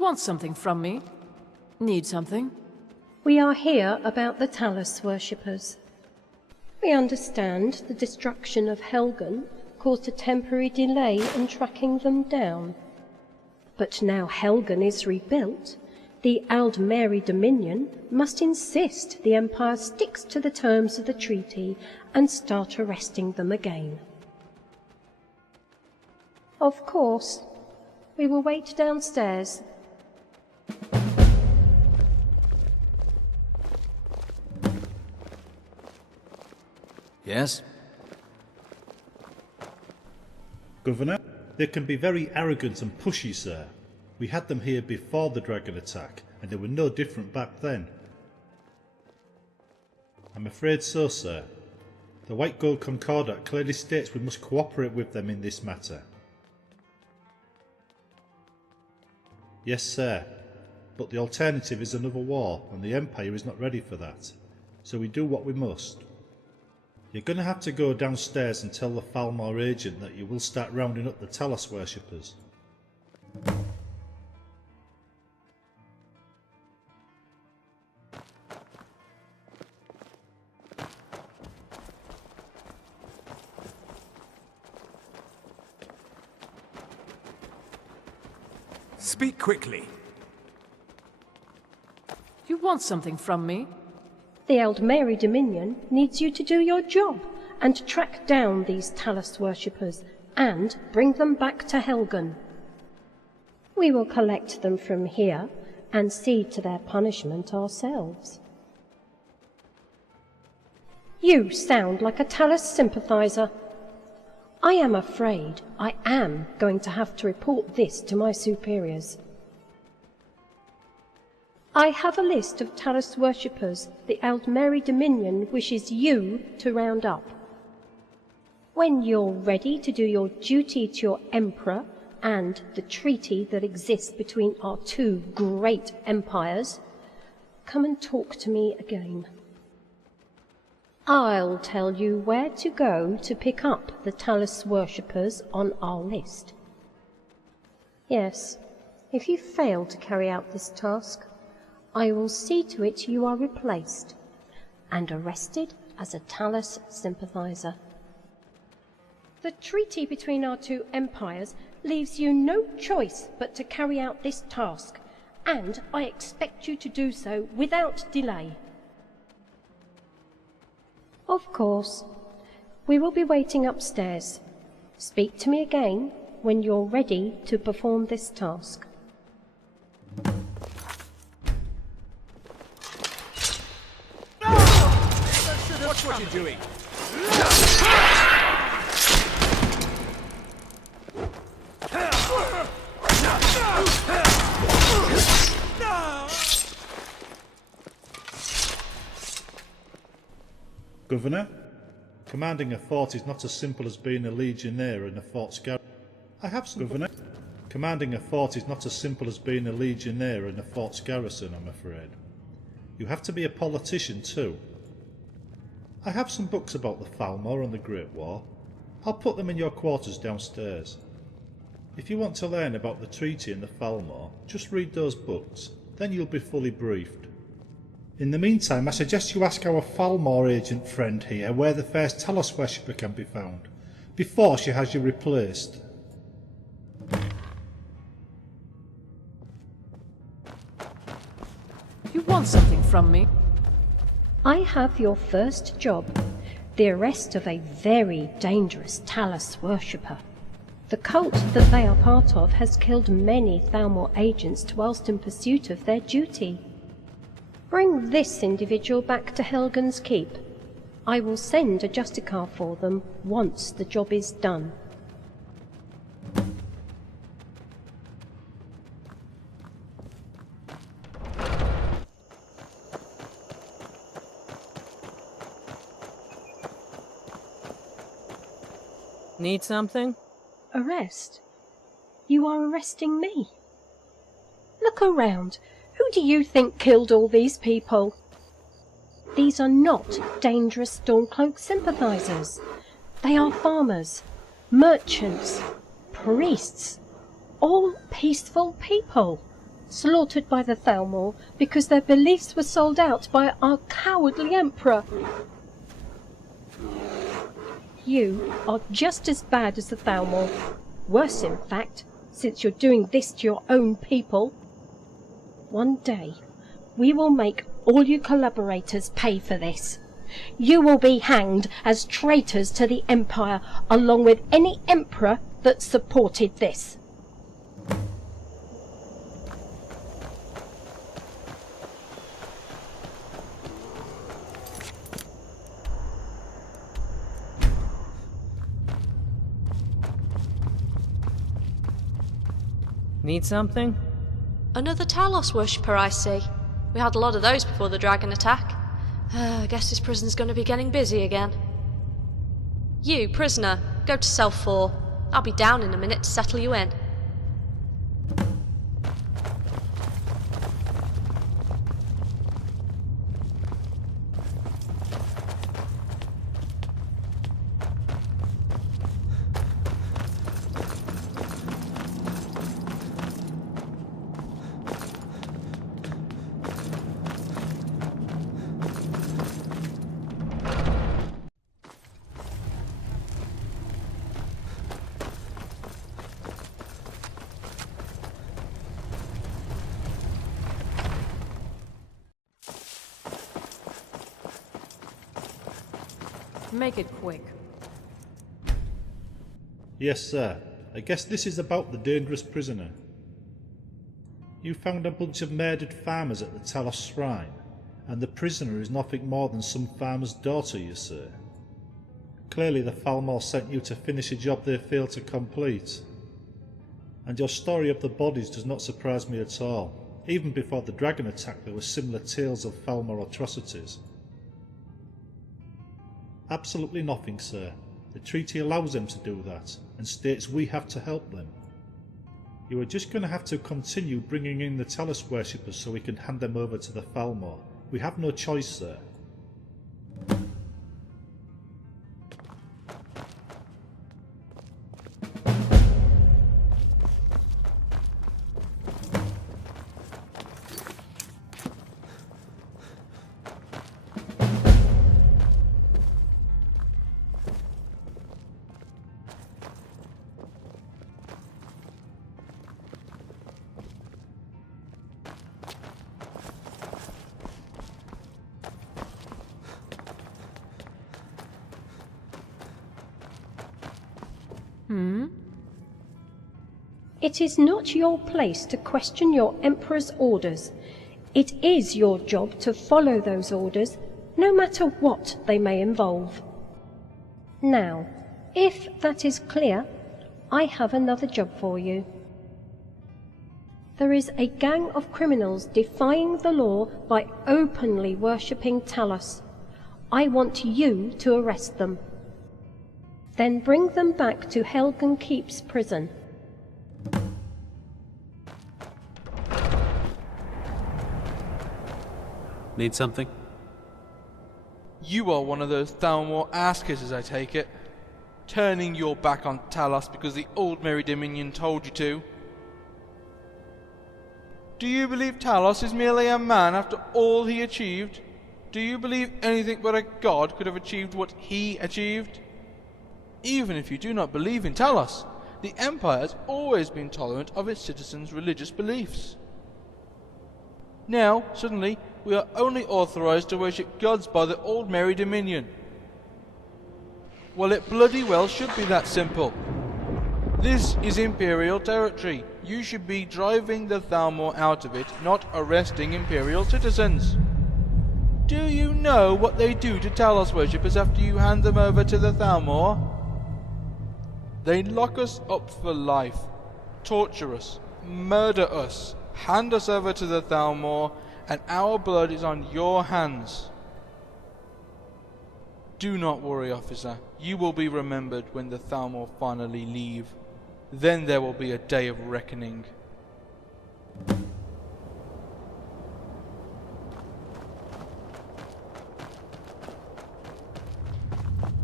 want something from me? Need something? We are here about the Talus worshippers. We understand the destruction of Helgen caused a temporary delay in tracking them down. But now Helgen is rebuilt, the Aldmeri Dominion must insist the Empire sticks to the terms of the treaty and start arresting them again. Of course, we will wait downstairs. Yes? Governor, they can be very arrogant and pushy, sir. We had them here before the dragon attack, and they were no different back then. I'm afraid so, sir. The White Gold Concordat clearly states we must cooperate with them in this matter. Yes, sir, but the alternative is another war, and the Empire is not ready for that. So we do what we must. You're going to have to go downstairs and tell the Falmor agent that you will start rounding up the Talus worshippers. Speak quickly. You want something from me? The Aldmeri Dominion needs you to do your job and track down these Talus worshippers and bring them back to Helgen. We will collect them from here and see to their punishment ourselves. You sound like a Talus sympathizer. I am afraid I am going to have to report this to my superiors. I have a list of Talus worshippers the Aldmeri Dominion wishes you to round up. When you're ready to do your duty to your Emperor and the treaty that exists between our two great empires, come and talk to me again. I'll tell you where to go to pick up the Talus worshippers on our list. Yes, if you fail to carry out this task, I will see to it you are replaced and arrested as a Talus sympathizer. The treaty between our two empires leaves you no choice but to carry out this task, and I expect you to do so without delay. Of course, we will be waiting upstairs. Speak to me again when you're ready to perform this task. Watch what you're doing. Governor, commanding a fort is not as simple as being a legionnaire in a fort's garrison. I have some, Governor. Commanding a fort is not as simple as being a legionnaire in a fort's garrison, I'm afraid. You have to be a politician too. I have some books about the Falmor and the Great War. I'll put them in your quarters downstairs. If you want to learn about the treaty and the Falmor, just read those books, then you'll be fully briefed. In the meantime, I suggest you ask our Falmor agent friend here where the first Talus worshipper can be found, before she has you replaced. You want something from me? I have your first job, the arrest of a very dangerous Talus worshipper. The cult that they are part of has killed many Falmor agents whilst in pursuit of their duty. Bring this individual back to Helgen's Keep. I will send a Justicar for them once the job is done. Need something? Arrest? You are arresting me? Look around. Who do you think killed all these people? These are not dangerous Stormcloak sympathizers. They are farmers, merchants, priests, all peaceful people. slaughtered by the Thalmor because their beliefs were sold out by our cowardly emperor. You are just as bad as the Thalmor. Worse, in fact, since you're doing this to your own people. One day, we will make all you collaborators pay for this. You will be hanged as traitors to the Empire, along with any emperor that supported this. Need something? Another Talos worshipper, I see. We had a lot of those before the dragon attack. I guess this prison's going to be getting busy again. You, prisoner, go to cell 4. I'll be down in a minute to settle you in. Make it quick. Yes, sir. I guess this is about the dangerous prisoner. You found a bunch of murdered farmers at the Talos Shrine, and the prisoner is nothing more than some farmer's daughter, you say. Clearly the Thalmor sent you to finish a job they failed to complete. And your story of the bodies does not surprise me at all. Even before the dragon attack there were similar tales of Thalmor atrocities. Absolutely nothing, sir. The treaty allows them to do that, and states we have to help them. You are just going to have to continue bringing in the Talos worshippers so we can hand them over to the Thalmor. We have no choice, sir. It is not your place to question your emperor's orders. It is your job to follow those orders, no matter what they may involve. Now, if that is clear, I have another job for you. There is a gang of criminals defying the law by openly worshipping Talos. I want you to arrest them. Then bring them back to Helgen Keep's prison. Need something? You are one of those Thalmor ass-kissers, I take it. Turning your back on Talos because the old Merry Dominion told you to. Do you believe Talos is merely a man after all he achieved? Do you believe anything but a god could have achieved what he achieved? Even if you do not believe in Talos, the Empire has always been tolerant of its citizens' religious beliefs. Now, suddenly, we are only authorized to worship gods by the old Merry Dominion. Well, it bloody well should be that simple. This is Imperial territory. You should be driving the Thalmor out of it, not arresting Imperial citizens. Do you know what they do to Talos worshippers after you hand them over to the Thalmor? They lock us up for life, torture us, murder us, hand us over to the Thalmor, and our blood is on your hands. Do not worry, officer. You will be remembered when the Thalmor finally leave. Then there will be a day of reckoning.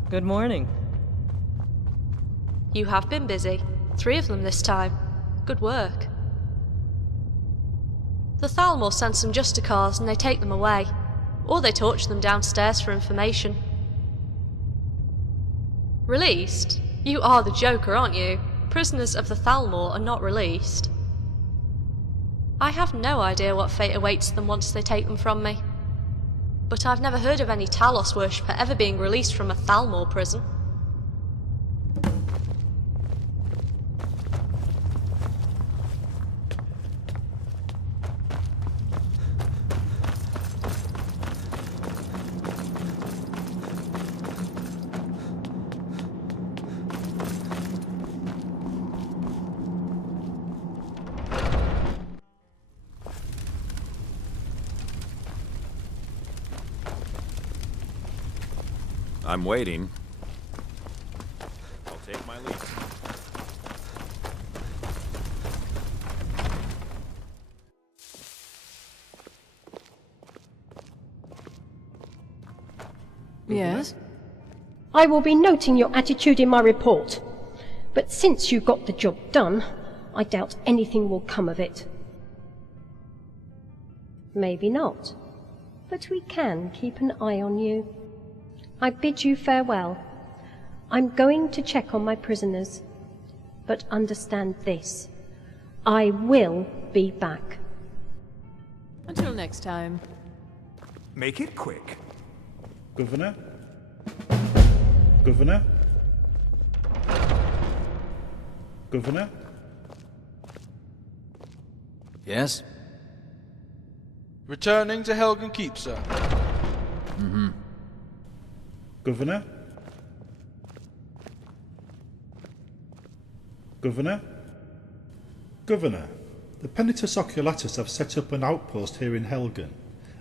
Good morning. You have been busy. 3 of them this time. Good work. The Thalmor send some Justicars and they take them away. Or they torture them downstairs for information. Released? You are the Joker, aren't you? Prisoners of the Thalmor are not released. I have no idea what fate awaits them once they take them from me. But I've never heard of any Talos worshipper ever being released from a Thalmor prison. I'm waiting. I'll take my leave. Yes? I will be noting your attitude in my report. But since you got the job done, I doubt anything will come of it. Maybe not. But we can keep an eye on you. I bid you farewell. I'm going to check on my prisoners. But understand this. I will be back. Until next time. Make it quick. Governor? Governor? Governor? Yes? Returning to Helgen Keep, sir. Governor? Governor? Governor, the Penitus Oculatus have set up an outpost here in Helgen,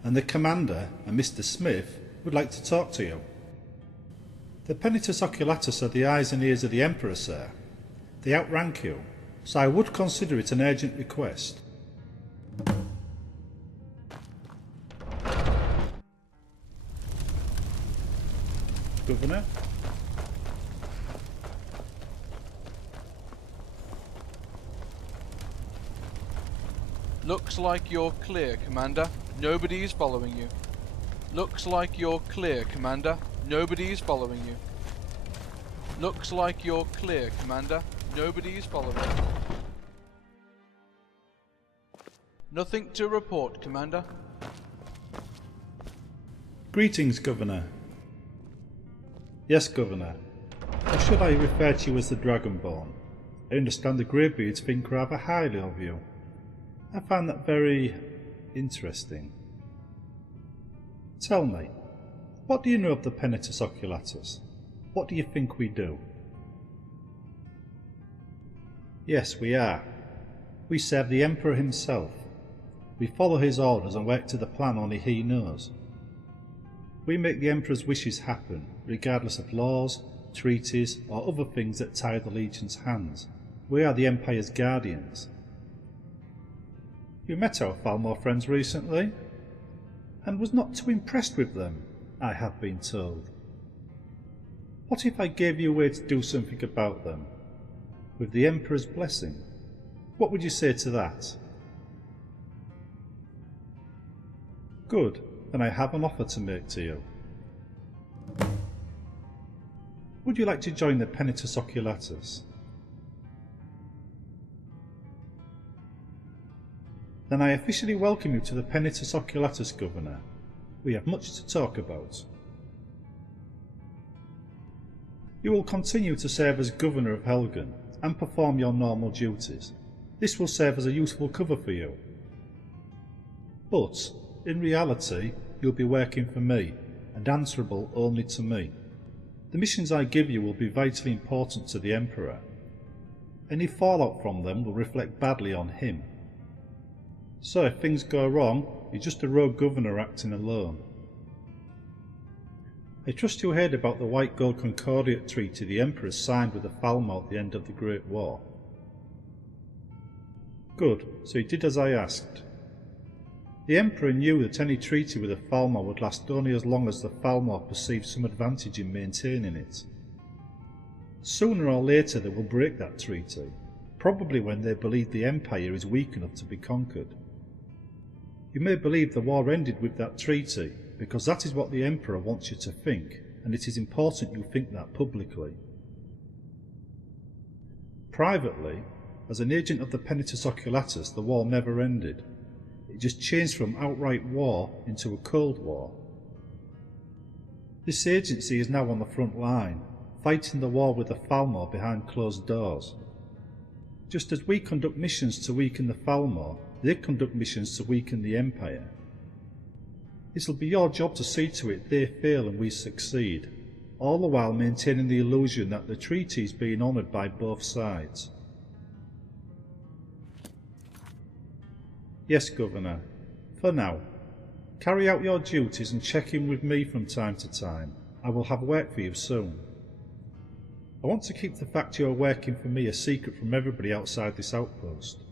and the commander and Mr. Smith would like to talk to you. The Penitus Oculatus are the eyes and ears of the Emperor, sir. They outrank you, so I would consider it an urgent request. Governor? Looks like you're clear, Commander. Nobody is following you. Looks like you're clear, Commander. Nobody is following you. Looks like you're clear, Commander. Nobody is following you. Nothing to report, Commander. Greetings, Governor. Yes, Governor. Or should I refer to you as the Dragonborn? I understand the Greybeards think rather highly of you. I find that very interesting. Tell me, what do you know of the Penitus Oculatus? What do you think we do? Yes, we are. We serve the Emperor himself. We follow his orders and work to the plan only he knows. We make the Emperor's wishes happen, regardless of laws, treaties, or other things that tie the Legion's hands. We are the Empire's guardians. You met our Thalmor friends recently, and was not too impressed with them, I have been told. What if I gave you a way to do something about them? With the Emperor's blessing? What would you say to that? Good, then I have an offer to make to you. Would you like to join the Penitus Oculatus? Then I officially welcome you to the Penitus Oculatus, Governor. We have much to talk about. You will continue to serve as Governor of Helgen and perform your normal duties. This will serve as a useful cover for you. But, in reality, you'll be working for me and answerable only to me. The missions I give you will be vitally important to the Emperor. Any fallout from them will reflect badly on him. So if things go wrong, you're just a rogue governor acting alone. I trust you heard about the White Gold Concordiate Treaty the Emperor signed with the Thalmor at the end of the Great War. Good, so you did as I asked. The Emperor knew that any treaty with the Thalmor would last only as long as the Thalmor perceived some advantage in maintaining it. Sooner or later they will break that treaty, probably when they believe the Empire is weak enough to be conquered. You may believe the war ended with that treaty, because that is what the Emperor wants you to think, and it is important you think that publicly. Privately, as an agent of the Penitus Oculatus, the war never ended. It just changed from outright war into a Cold War. This agency is now on the front line, fighting the war with the Thalmor behind closed doors. Just as we conduct missions to weaken the Thalmor, they conduct missions to weaken the Empire. It'll be your job to see to it they fail and we succeed, all the while maintaining the illusion that the treaty is being honoured by both sides. Yes, Governor. For now. Carry out your duties and check in with me from time to time. I will have work for you soon. I want to keep the fact you are working for me a secret from everybody outside this outpost.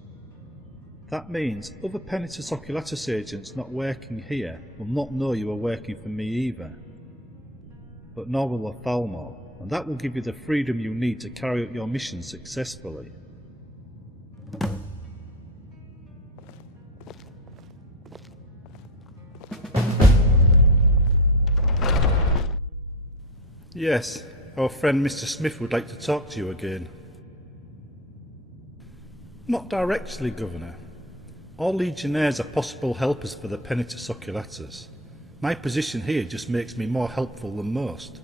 That means other Penitus Oculatus agents not working here will not know you are working for me either. But nor will the Thalmor, and that will give you the freedom you need to carry out your mission successfully. Yes, our friend Mr. Smith would like to talk to you again. Not directly, Governor. All Legionnaires are possible helpers for the Penitus Oculatus. My position here just makes me more helpful than most.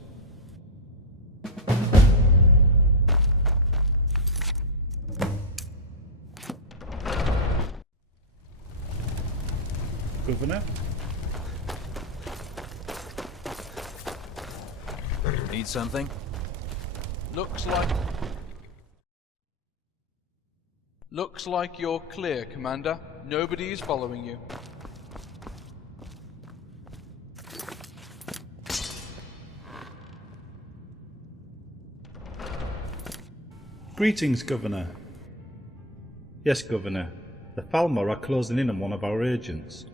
Governor? Need something? Looks like you're clear, Commander. Nobody is following you. Greetings, Governor. Yes, Governor. The Thalmor are closing in on one of our agents.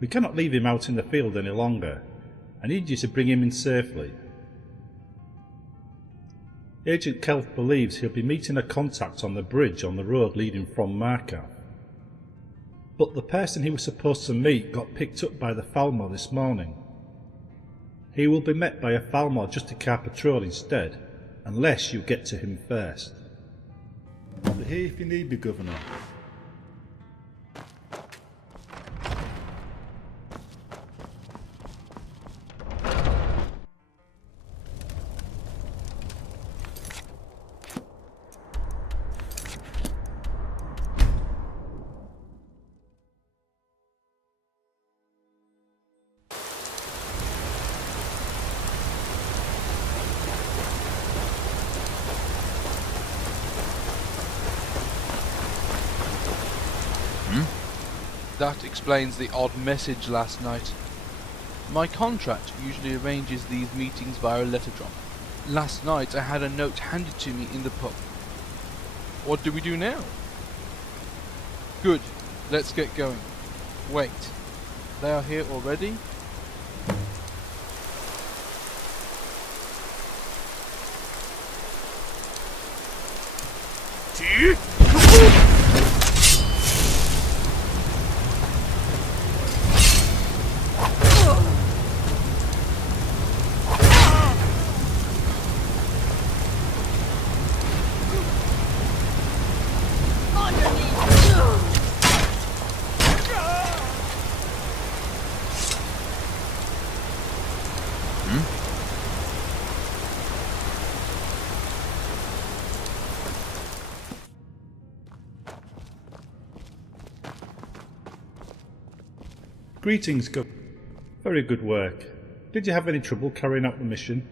We cannot leave him out in the field any longer. I need you to bring him in safely. Agent Kelf believes he'll be meeting a contact on the bridge on the road leading from Markov. But the person he was supposed to meet got picked up by the Thalmor this morning. He will be met by a Thalmor Justicar patrol instead, unless you get to him first. I'll be here if you need me, Governor. That explains the odd message last night. My contract usually arranges these meetings via a letter drop. Last night I had a note handed to me in the pub. What do we do now? Good, let's get going. Wait, they are here already? Greetings, Governor. Very good work. Did you have any trouble carrying out the mission?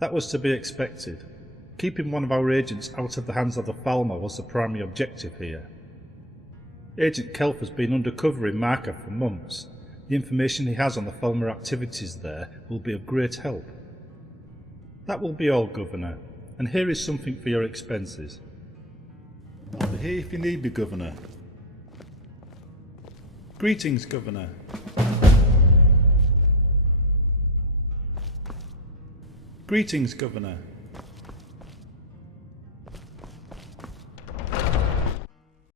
That was to be expected. Keeping one of our agents out of the hands of the Thalmor was the primary objective here. Agent Kelf has been undercover in Markov for months. The information he has on the Thalmor activities there will be of great help. That will be all, Governor, and here is something for your expenses. I'll be here if you need me, Governor. Greetings, Governor. Greetings, Governor.